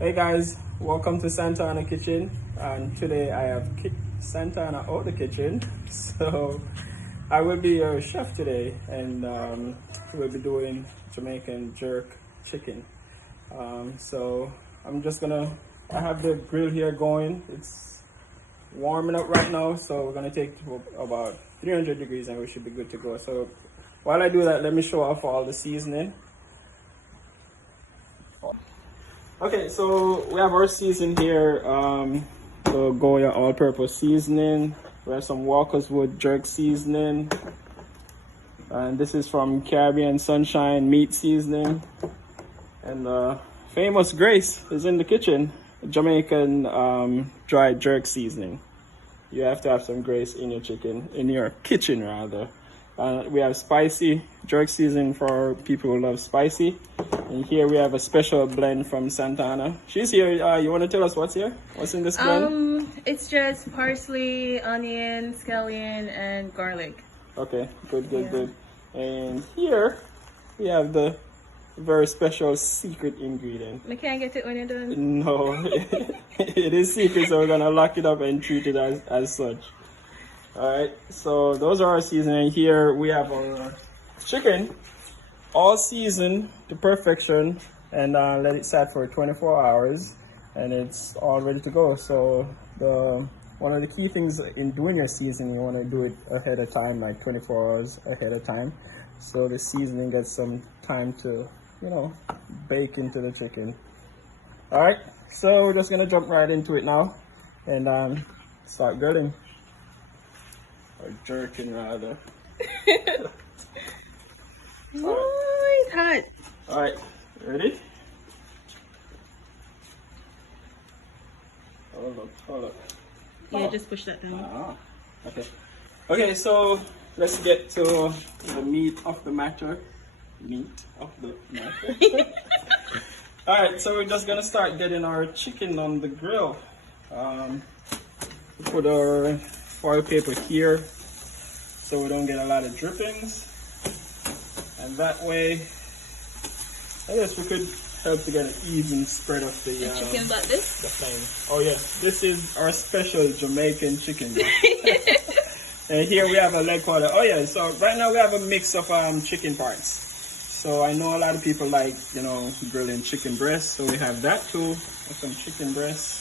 Hey guys, welcome to Santana Kitchen, and today I have kicked Santana out the kitchen. So I will be your chef today, and we'll be doing Jamaican jerk chicken. So I'm just gonna, I have the grill here going. It's warming up right now, so we're gonna take to about 300 degrees and we should be good to go. So while I do that, let me show off all the seasoning. Okay, so we have our season here, the Goya all-purpose seasoning. We have some Walker's Wood jerk seasoning. And this is from Caribbean Sunshine meat seasoning. And famous Grace is in the kitchen, Jamaican dried jerk seasoning. You have to have some Grace in your chicken, in your kitchen rather. We have spicy jerk seasoning for people who love spicy. And here we have a special blend from Santana. She's here. You want to tell us what's here? What's in this blend? It's just parsley, onion, scallion, and garlic. Okay, good. And here we have the very special secret ingredient. I can't get it when you're done. No, it is secret, so we're gonna lock it up and treat it as such. Alright, so those are our seasoning. Here we have our chicken, all seasoned to perfection, and let it set for 24 hours, and it's all ready to go. So one of the key things in doing your seasoning, you want to do it ahead of time, like 24 hours ahead of time, so the seasoning gets some time to, bake into the chicken. Alright, so we're just gonna jump right into it now and start grilling. Or jerking rather. Ooh, it's hot. Alright, ready? Hold up. Yeah, just push that down. Okay. Okay, so let's get to the meat of the matter. Alright, so we're just gonna start getting our chicken on the grill. Put our foil paper here so we don't get a lot of drippings, and that way I guess we could help to get an even spread of the chicken butt this? the flame. Oh yes, this is our special Jamaican chicken butt. And here we have a leg quarter. Oh yeah, so right now we have a mix of chicken parts. So I know a lot of people like, grilling chicken breast, so we have that too. Some chicken breast,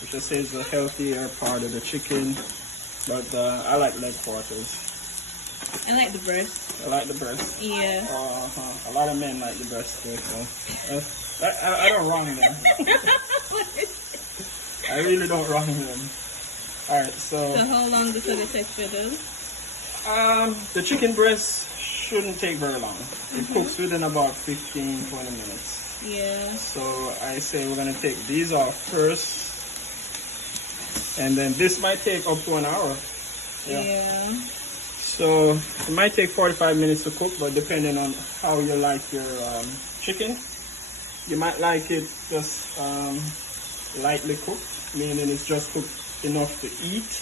which I say is the healthier part of the chicken. But I like leg quarters. I like the breast. I like the breast. Yeah. A lot of men like the breast too. So I don't wrong them. I really don't wrong them. Alright, so how long does it take for those? The chicken breast shouldn't take very long. It cooks within about 15-20 minutes. Yeah. So I say we're gonna take these off first. And then this might take up to an hour. Yeah. So it might take 45 minutes to cook, but depending on how you like your chicken, you might like it just lightly cooked, meaning it's just cooked enough to eat,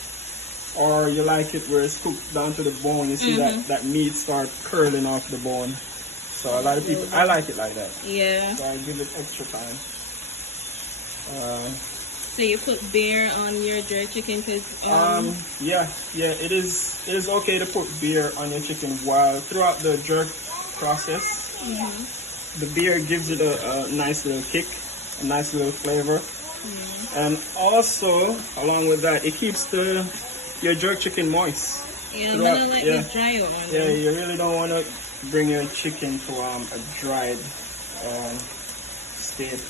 or you like it where it's cooked down to the bone. You see that meat start curling off the bone. So a lot of people, I like it like that. Yeah. So I give it extra time. So you put beer on your jerk chicken because yeah, it is okay to put beer on your chicken while throughout the jerk process. The beer gives it a nice little kick, a nice little flavor, and also along with that, it keeps your jerk chicken moist. Yeah, I'm gonna let the dry one. Yeah, you really don't want to bring your chicken to a dried state.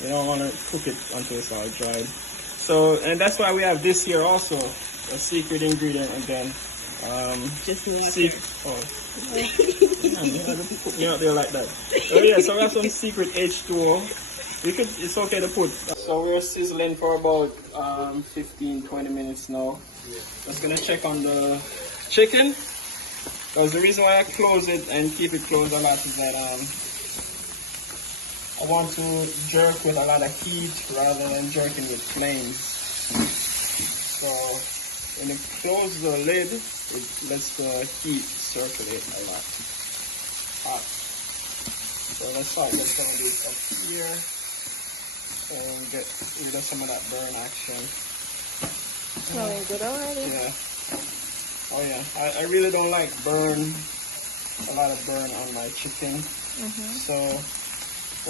You don't want to cook it until it's all dried. So, and that's why we have this here also, a secret ingredient again. Just water. Put me out there like that. Oh yeah, so we have some secret H2O. It's okay to put. So we're sizzling for about 15-20 minutes now. Just gonna check on the chicken. Because the reason why I close it and keep it closed a lot is that I want to jerk with a lot of heat rather than jerking with flames. So when you close the lid, it lets the heat circulate a lot. Hot. So let's start with some of this up here. and get rid of some of that burn action. Smelling good already. Yeah. Oh yeah. I really don't like a lot of burn on my chicken. So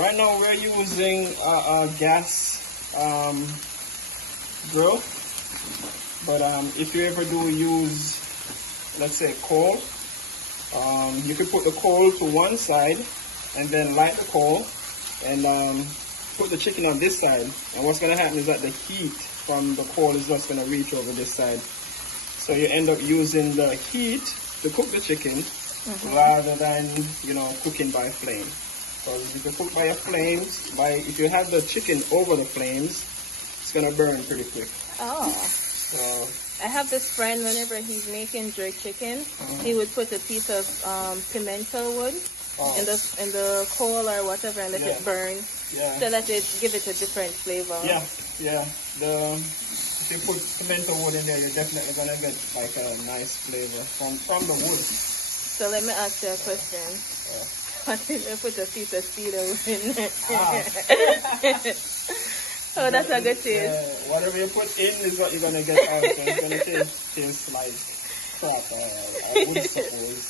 right now we're using a gas grill. But if you ever do use, let's say, coal, you could put the coal to one side and then light the coal and put the chicken on this side. And what's going to happen is that the heat from the coal is just going to reach over this side. So you end up using the heat to cook the chicken rather than, you know, cooking by flame. Because if you cook by a flames, if you have the chicken over the flames, it's going to burn pretty quick. Oh. So I have this friend, whenever he's making jerk chicken, he would put a piece of pimento wood in the coal or whatever and let it burn. So that it give it a different flavor. Yeah. If you put pimento wood in there, you're definitely gonna get like a nice flavor from the wood. So let me ask you a question. What if I put a piece of cedar wood in there? Oh, that's a good taste. Whatever you put in is what you're gonna get out. So it's gonna taste like crap, I would suppose.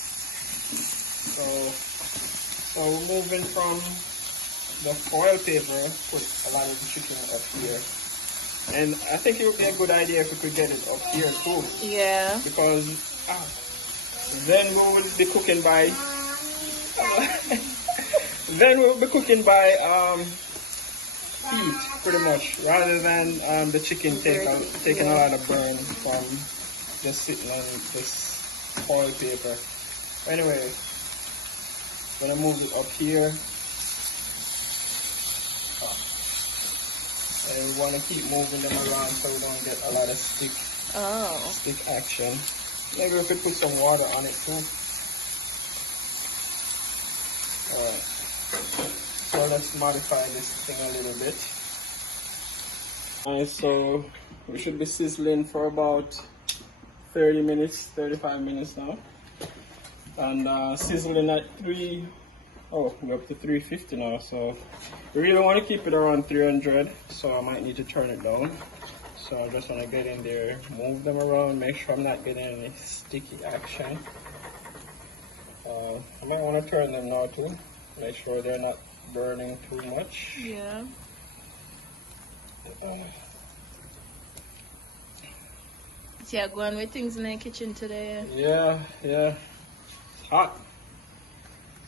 So moving from the foil paper, put a lot of the chicken up here. And I think it would be a good idea if we could get it up here too. Yeah. Because then we will be cooking by heat, pretty much, rather than the chicken taking a lot of burn from just sitting on this foil paper. Anyway, gonna move it up here. And we want to keep moving them around so we don't get a lot of stick action. Maybe we could put some water on it too. Alright. So let's modify this thing a little bit. Alright, so we should be sizzling for about 30 minutes, 35 minutes now. And sizzling at we're up to 350 now, so we really want to keep it around 300, so I might need to turn it down. So I just want to get in there, move them around, make sure I'm not getting any sticky action. I might want to turn them now too, make sure they're not burning too much. Yeah. Yeah, going with things in the kitchen today. Yeah. It's hot.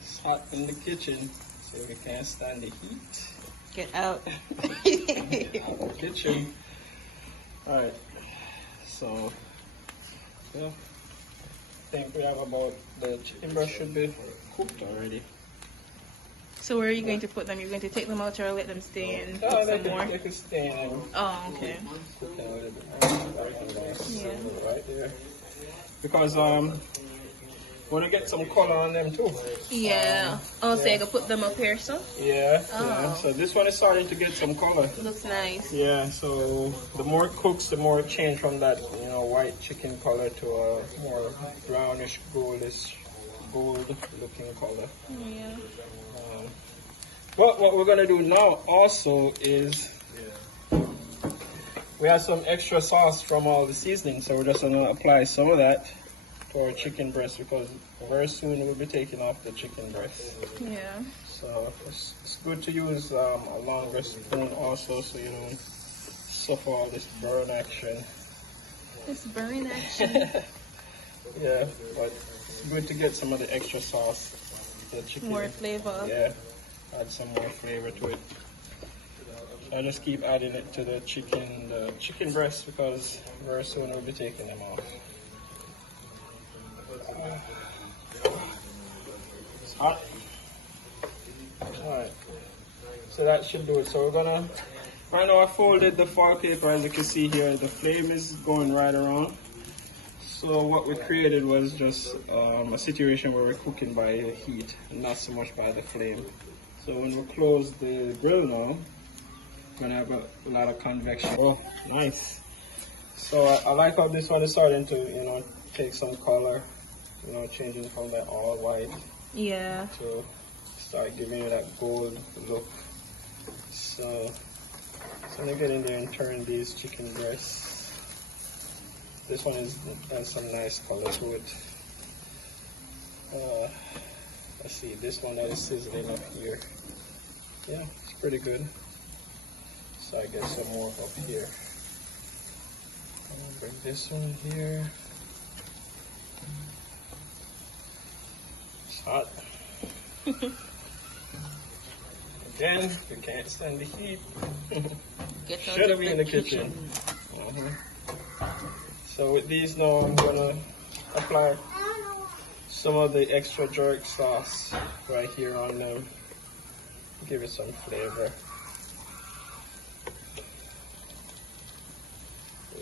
It's hot in the kitchen, so we can't stand the heat. Get out. Out of the kitchen. Alright, so yeah, I think we have about, the chicken breast should be cooked already. So where are you going to put them? You're going to take them out or let them stay in? Cook some more? They can stay in. Oh, okay. Cook a little bit. Right there. Because want to get some color on them too. Yeah. Oh, so you can put them up here, so? Yeah. So this one is starting to get some color. Looks nice. Yeah. So the more it cooks, the more it change from that, white chicken color to a more brownish, gold looking color. Yeah. But what we're gonna do now also is we have some extra sauce from all the seasoning, so we're just gonna apply some of that to our chicken breast because very soon we'll be taking off the chicken breast. Yeah. So it's good to use a longer spoon also, so you don't suffer all this burn action. This burn action. Yeah, but it's good to get some of the extra sauce. The chicken. More flavor. Yeah, add some more flavor to it. So I just keep adding it to the chicken breast because very soon we'll be taking them off. It's hot. Alright, so that should do it. So we're gonna, right now I folded the foil paper, as you can see here, the flame is going right around. So what we created was just a situation where we're cooking by the heat and not so much by the flame. So when we close the grill now, we're gonna have a lot of convection. Oh, nice. So I like how this one is starting to, take some color, changing from that all white Yeah. to start giving you that gold look. So So I'm gonna get in there and turn these chicken breasts. This one has some nice color to it. Let's see, this one that is sizzling up here. Yeah, it's pretty good. So I get some more up here. I'll bring this one here. It's hot. Again, you can't stand the heat. Should have been in the kitchen. So with these now, I'm gonna apply some of the extra jerk sauce right here on them. Give it some flavor.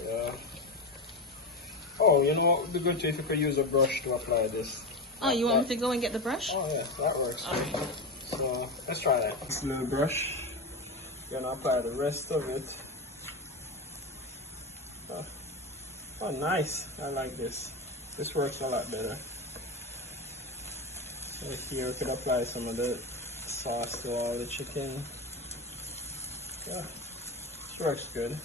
Yeah. Oh, you know what would be good too if you could use a brush to apply this. Oh, you want me to go and get the brush? Oh yeah, that works. Okay. So let's try that. This little brush. Gonna apply the rest of it. Oh, nice. I like this. This works a lot better. Right here, we could apply some of the sauce to all the chicken. Yeah, this works good.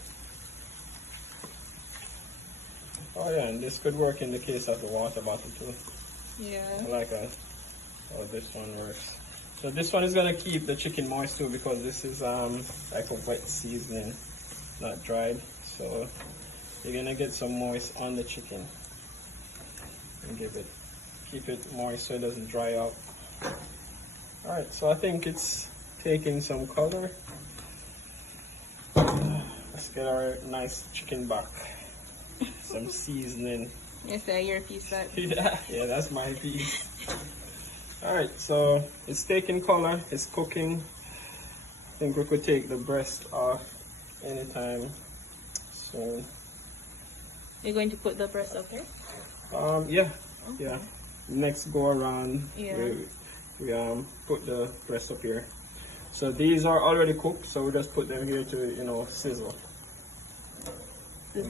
Oh yeah, and this could work in the case of the water bottle too. Yeah. I like that. Oh, this one works. So this one is gonna keep the chicken moist too because this is like a wet seasoning, not dried. So you're gonna get some moist on the chicken and keep it moist so it doesn't dry out. All right, so I think it's taking some color. Let's get our nice chicken back. Some seasoning. Is that your piece? That? Yeah, that's my piece. All right, so it's taking color. It's cooking. I think we could take the breast off anytime soon. You're going to put the breast up here? Yeah, okay. Yeah. Next go around, yeah. we put the breast up here. So these are already cooked, so we just put them here to sizzle and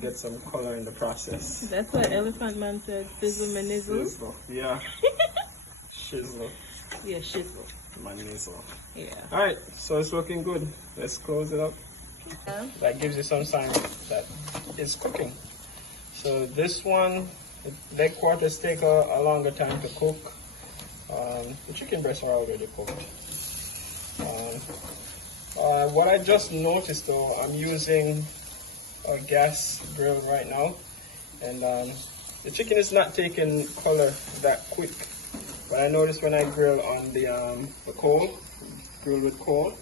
get some color in the process. That's what Elephant Man said. Sizzle my nizzle. Sizzle, yeah. Shizzle. Yeah, shizzle. My nizzle. Yeah. All right, so it's looking good. Let's close it up. Yeah. That gives you some sign that it's cooking. So this one, the leg quarters take a longer time to cook. The chicken breasts are already cooked. What I just noticed though, I'm using a gas grill right now, and the chicken is not taking color that quick. But I noticed when I grill on the coal, grill with coal,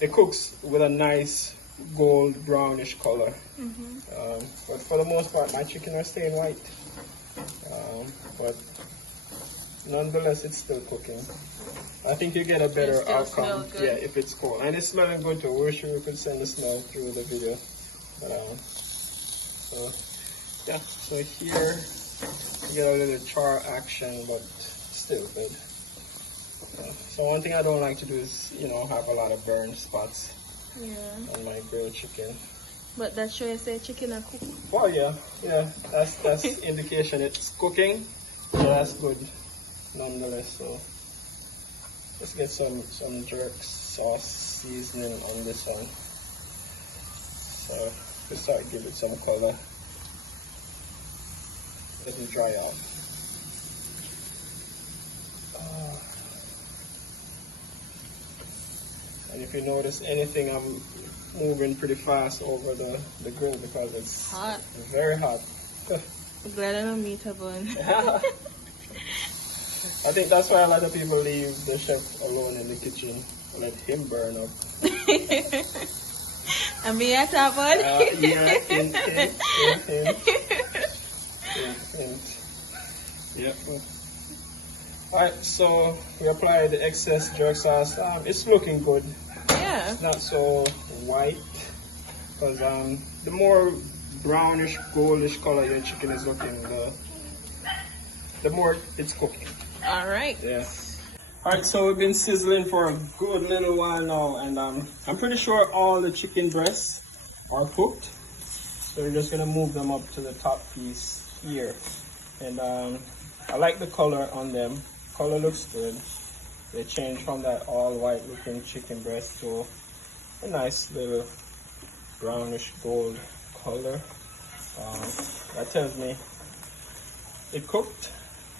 it cooks with a nice gold brownish color. But for the most part, my chicken are staying white. But nonetheless, it's still cooking. I think you get a better outcome, yeah, if it's cold. And it's smelling good too. We're sure we could send the smell through the video. So yeah, so here you get a little char action, but still good. So one thing I don't like to do is, have a lot of burn spots on my grilled chicken. But that show you say chicken are cooked. Oh yeah, that's indication it's cooking. So that's good nonetheless. So let's get some jerk sauce seasoning on this one. So we start give it some color. Let it dry out. And if you notice anything, I'm moving pretty fast over the grill because it's hot. Very hot. I'm glad I don't meet a bun. I think that's why a lot of people leave the chef alone in the kitchen. Let him burn up. And me at that bun? Yeah, hint. Yep. Alright, so we apply the excess jerk sauce. It's looking good. Yeah. It's not so white. Because the more brownish, goldish color your chicken is looking, the more it's cooking. Alright. Yeah. Alright, so we've been sizzling for a good little while now, and I'm pretty sure all the chicken breasts are cooked. So we're just gonna move them up to the top piece here. And I like the color on them. Color looks good. They change from that all white looking chicken breast to a nice little brownish gold color. That tells me it cooked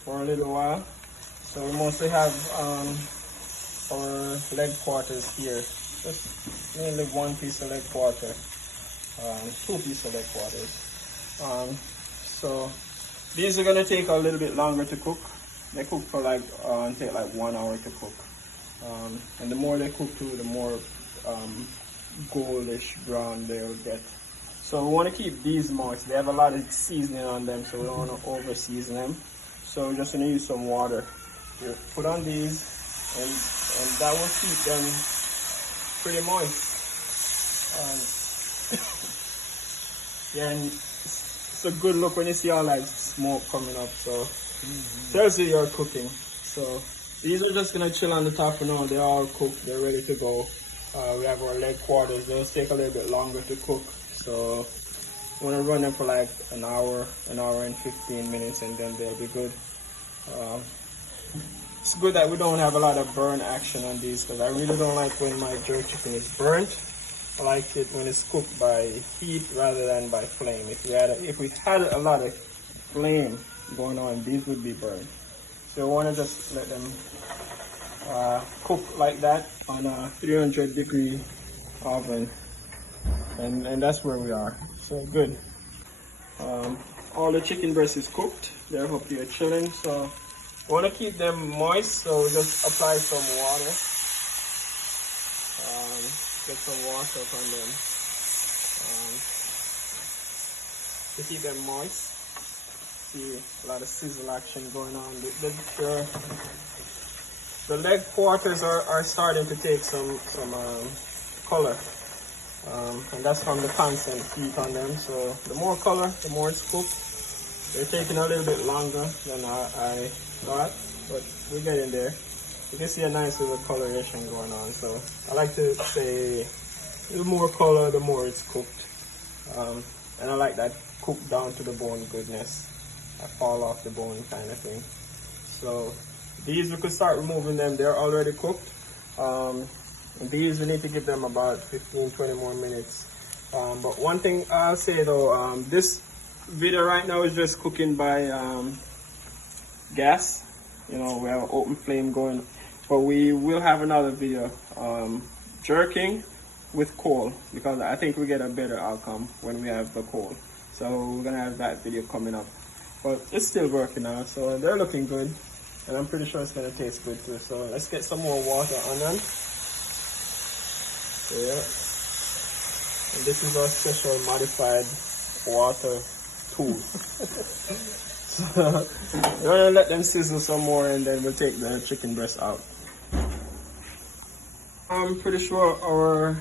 for a little while. So we mostly have our leg quarters here. Just mainly one piece of leg quarter, two pieces of leg quarters. So these are gonna take a little bit longer to cook. They cook for like take like 1 hour to cook. And the more they cook too, the more goldish brown they'll get. So we want to keep these moist. They have a lot of seasoning on them, so we don't want to over season them. So we're just going to use some water. You put on these, and that will keep them pretty moist. Yeah, and it's a good look when you see all that smoke coming up. So tells you you're cooking. So these are just going to chill on the top for now. They're all cooked. They're ready to go. We have our leg quarters. Those take a little bit longer to cook. So we're gonna run them for like an hour and 15 minutes, and then they'll be good. It's good that we don't have a lot of burn action on these, because I really don't like when my jerk chicken is burnt. I like it when it's cooked by heat rather than by flame. If we had a lot of flame going on, these would be burned. So we want to just let them cook like that on a 300-degree oven, and that's where we are. So good. All the chicken breast is cooked. They're up here chilling. So we want to keep them moist, so we just apply some water. Get some water from them to keep them moist. See a lot of sizzle action going on. The leg quarters are starting to take some color, and that's from the constant heat on them. So the more color, the more it's cooked. They're taking a little bit longer than I thought, but we're getting there. You can see a nice little coloration going on. So I like to say the more color, the more it's cooked, and I like that cooked down to the bone goodness. I fall off the bone kind of thing. So these, we could start removing them. They're already cooked. And these, we need to give them about 15-20 more minutes. But one thing I'll say though, this video right now is just cooking by gas. You know, we have an open flame going, but we will have another video jerking with coal, because I think we get a better outcome when we have the coal. So we're gonna have that video coming up. But it's still working out, so they're looking good, and I'm pretty sure it's gonna taste good too. So let's get some more water on them. Yeah, and this is our special modified water tool. So we're gonna let them sizzle some more, and then we'll take the chicken breast out. I'm pretty sure our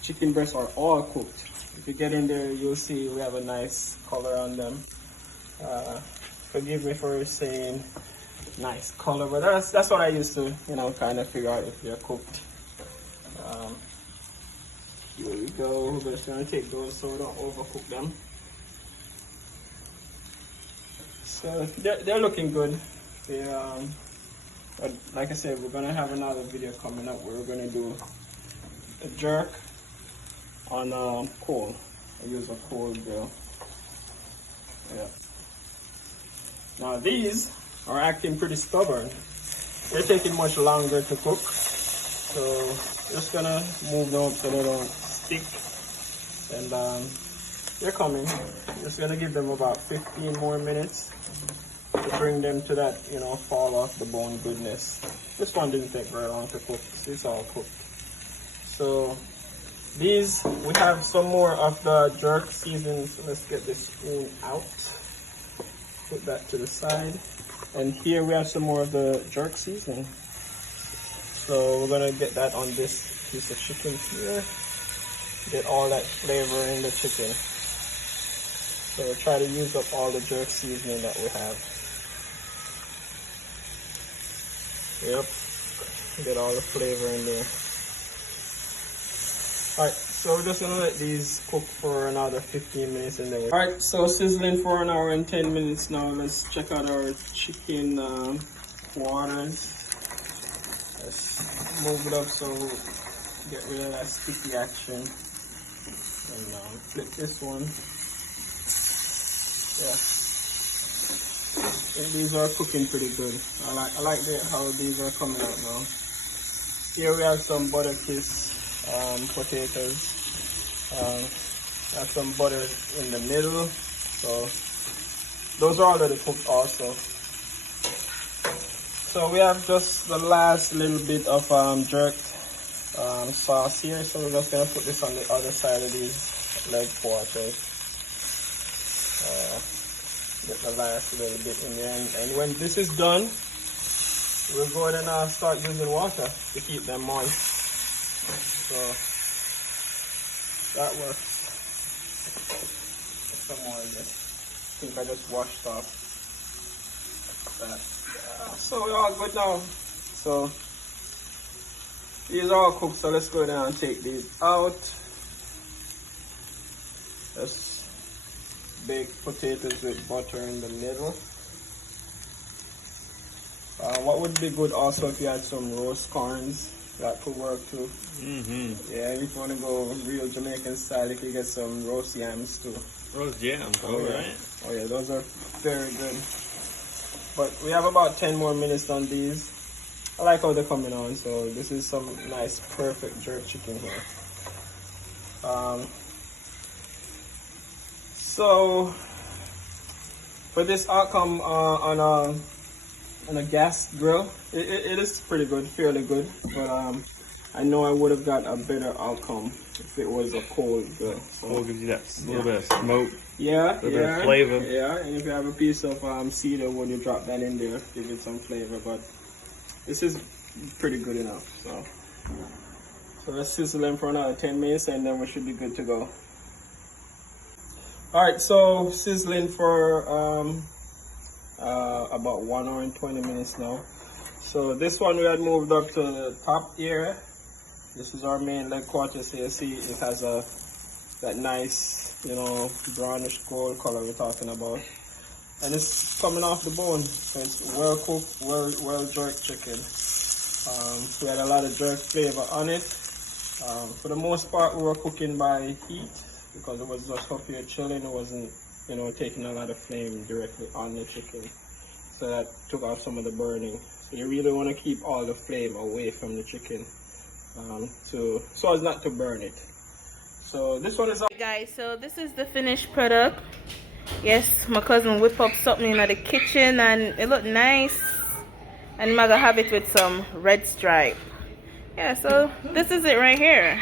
chicken breasts are all cooked. If you get in there, you'll see we have a nice color on them. Forgive me for saying nice color, but that's what I used to, you know, kind of figure out if they're cooked. Here we go. We're just gonna take those so we don't overcook them. So they're looking good. But like I said, we're gonna have another video coming up where we're gonna do a jerk on coal. I use a coal grill. Yeah. Now these are acting pretty stubborn. They're taking much longer to cook. So just gonna move them up so they don't stick. And they're coming. Just gonna give them about 15 more minutes to bring them to that, you know, fall off the bone goodness. This one didn't take very long to cook. It's all cooked. So these, we have some more of the jerk seasoning. So let's get this spoon out. Put that to the side. And here we have some more of the jerk seasoning. So we're gonna get that on this piece of chicken here. Get all that flavor in the chicken. So try to use up all the jerk seasoning that we have. Yep. Get all the flavor in there. Alright, so we're just gonna let these cook for another 15 minutes and then alright, so sizzling for an hour and 10 minutes now. Let's check out our chicken quarters. Let's move it up so get rid of that sticky action. And flip this one. Yeah. And these are cooking pretty good. I like how these are coming out now. Here we have some butter kiss potatoes. Have some butter in the middle. So those are already cooked also. So we have just the last little bit of jerked sauce here. So we're just gonna put this on the other side of these leg quarters. Get the last little bit in there, and when this is done, we'll go ahead and start using water to keep them moist. So that works. Some more of this. I think I just washed off that. So we're all good now. So these are all cooked, so let's go down and take these out. Let's bake potatoes with butter in the middle. What would be good also if you had some roast corns, that could work too. Yeah, if you want to go real Jamaican style, you can get some roast yams too. Roast yams, alright. Oh yeah, those are very good. But we have about 10 more minutes on these. I like how they're coming on, so this is some nice, perfect jerk chicken here. So for this outcome on a gas grill, it is pretty good, fairly good. But I know I would have got a better outcome if it was a cold grill. So, cold gives you that little bit of smoke. Yeah, a little bit of flavor. Yeah, and if you have a piece of cedar wood, you drop that in there, give it some flavor. But this is pretty good enough. So let's sizzle them for another 10 minutes, and then we should be good to go. All right, so sizzling for about 1 hour and 20 minutes now. So this one we had moved up to the top area. This is our main leg quarter. So you see it has that nice, brownish gold color we're talking about, and it's coming off the bone. So it's well cooked, well jerked chicken. We had a lot of jerk flavor on it. For the most part, we were cooking by heat because it was just up here chilling. It wasn't, taking a lot of flame directly on the chicken. So that took off some of the burning. So you really want to keep all the flame away from the chicken, so as not to burn it. So this one is all. Guys, so this is the finished product. Yes, my cousin whipped up something in the kitchen and it looked nice. And I'm gonna have it with some red stripe. Yeah, so this is it right here.